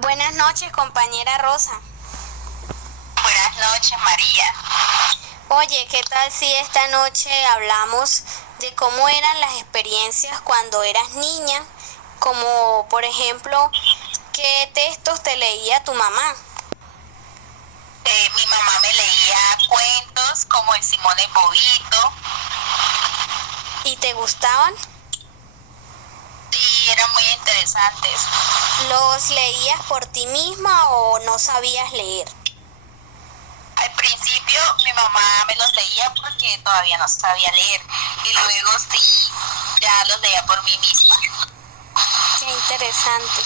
Buenas noches, compañera Rosa. Buenas noches, María. Oye, ¿qué tal si esta noche hablamos de cómo eran las experiencias cuando eras niña? Como, por ejemplo, ¿qué textos te leía tu mamá? Mi mamá me leía cuentos como el Simón el Bobito. ¿Y te gustaban? Sí, eran muy interesantes. ¿Los leías por ti misma o no sabías leer? Al principio mi mamá me los leía porque todavía no sabía leer y luego sí, ya los leía por mí misma. Qué interesante.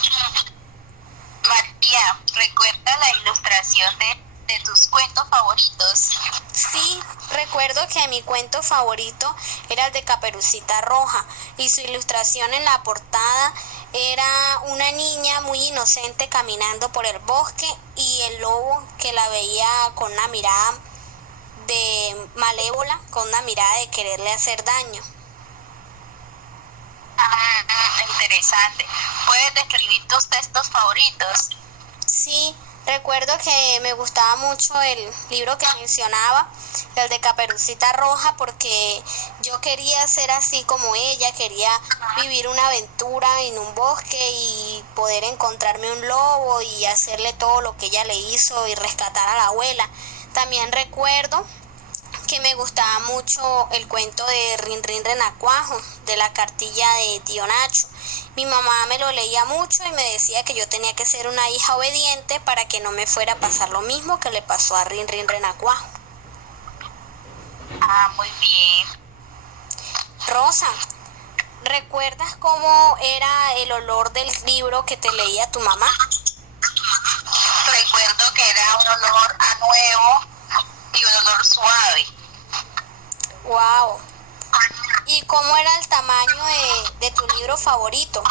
María, ¿recuerda la ilustración de tus cuentos favoritos? Sí, recuerdo que mi cuento favorito era el de Caperucita Roja y su ilustración en la portada era una niña muy inocente caminando por el bosque y el lobo que la veía con una mirada de malévola, con una mirada de quererle hacer daño. Interesante. ¿Puedes describir tus textos favoritos? Sí, recuerdo que me gustaba mucho el libro que mencionaba, el de Caperucita Roja, porque yo quería ser así como ella, quería vivir una aventura en un bosque y poder encontrarme un lobo y hacerle todo lo que ella le hizo y rescatar a la abuela. También recuerdo que me gustaba mucho el cuento de Rin Rin Renacuajo, de la cartilla de tío Nacho. Mi mamá me lo leía mucho y me decía que yo tenía que ser una hija obediente para que no me fuera a pasar lo mismo que le pasó a Rin Rin Renacuajo. Muy bien. Rosa, ¿recuerdas cómo era el olor del libro que te leía tu mamá? Recuerdo que era un olor a nuevo y un olor suave. Wow. ¿Y cómo era el tamaño de tu libro favorito?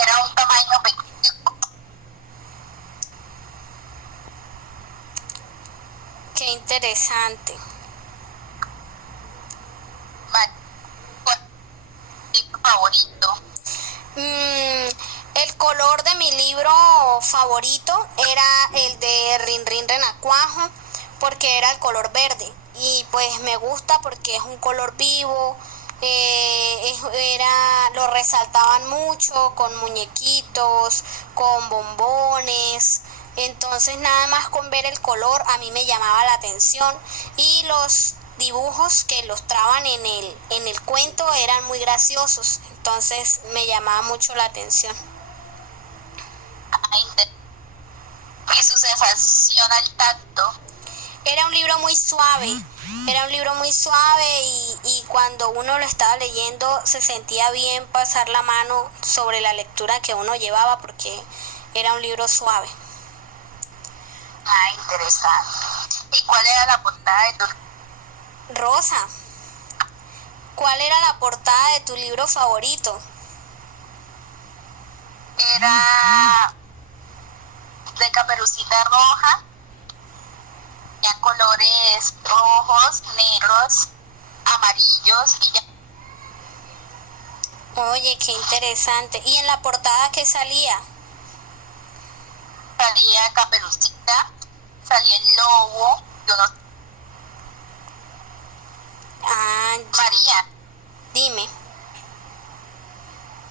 Era un tamaño pequeño. Qué interesante. ¿Cuál es tu favorito? El color de mi libro favorito era el de Rin Rin Renacuajo porque era el color verde y pues me gusta porque es un color vivo, lo resaltaban mucho con muñequitos, con bombones, entonces nada más con ver el color a mí me llamaba la atención y los dibujos que ilustraban en el cuento eran muy graciosos, entonces me llamaba mucho la atención. Y su sensación al tacto. Era un libro muy suave, era un libro muy suave y cuando uno lo estaba leyendo se sentía bien pasar la mano sobre la lectura que uno llevaba porque era un libro suave. Interesante. ¿Y cuál era la portada de tu? Rosa, ¿cuál era la portada de tu libro favorito? Era de Caperucita Roja, tenía colores rojos, negros, amarillos y ya Oye, qué interesante. ¿Y en la portada qué salía? salía Caperucita, salía el lobo, yo no. Ah, María, dime,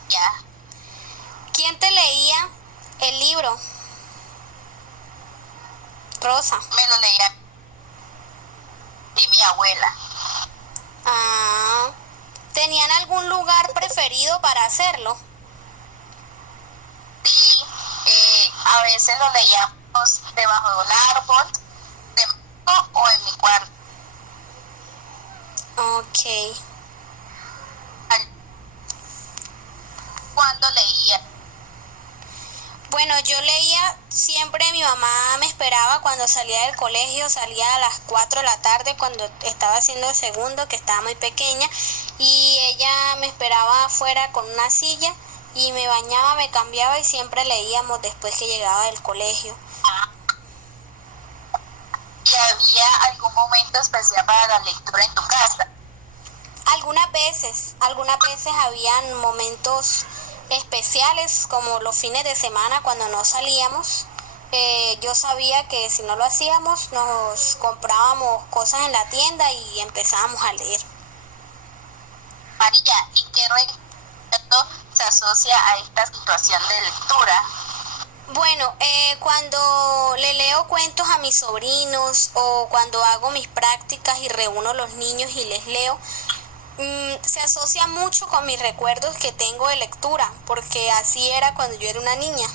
ya, ¿quién te leía el libro? Rosa. me lo leía y mi abuela. Ah, ¿tenían algún lugar preferido para hacerlo? Y a veces lo leíamos debajo de un árbol, de mango o en mi cuarto. Ok. Cuando leía, Bueno, yo leía siempre, mi mamá me esperaba cuando salía del colegio, salía a las 4 de la tarde cuando estaba haciendo el segundo, que estaba muy pequeña, y ella me esperaba afuera con una silla y me bañaba, me cambiaba y siempre leíamos después que llegaba del colegio. y había algún momento especial para la lectura en tu casa. Algunas veces habían momentos especiales como los fines de semana cuando no salíamos. Yo sabía que si no lo hacíamos nos comprábamos cosas en la tienda y empezábamos a leer. María, ¿y qué recuerdo se asocia a esta situación de lectura? Bueno, cuando le leo cuentos a mis sobrinos o cuando hago mis prácticas y reúno a los niños y les leo, se asocia mucho con mis recuerdos que tengo de lectura, porque así era cuando yo era una niña.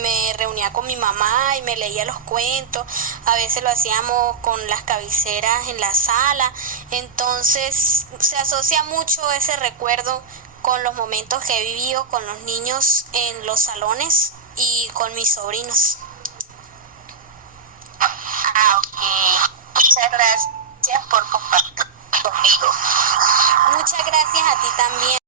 Me reunía con mi mamá y me leía los cuentos, a veces lo hacíamos con las cabeceras en la sala, entonces se asocia mucho ese recuerdo con los momentos que he vivido con los niños en los salones y con mis sobrinos. Ah, ok. Muchas gracias por compartir conmigo. Muchas gracias a ti también.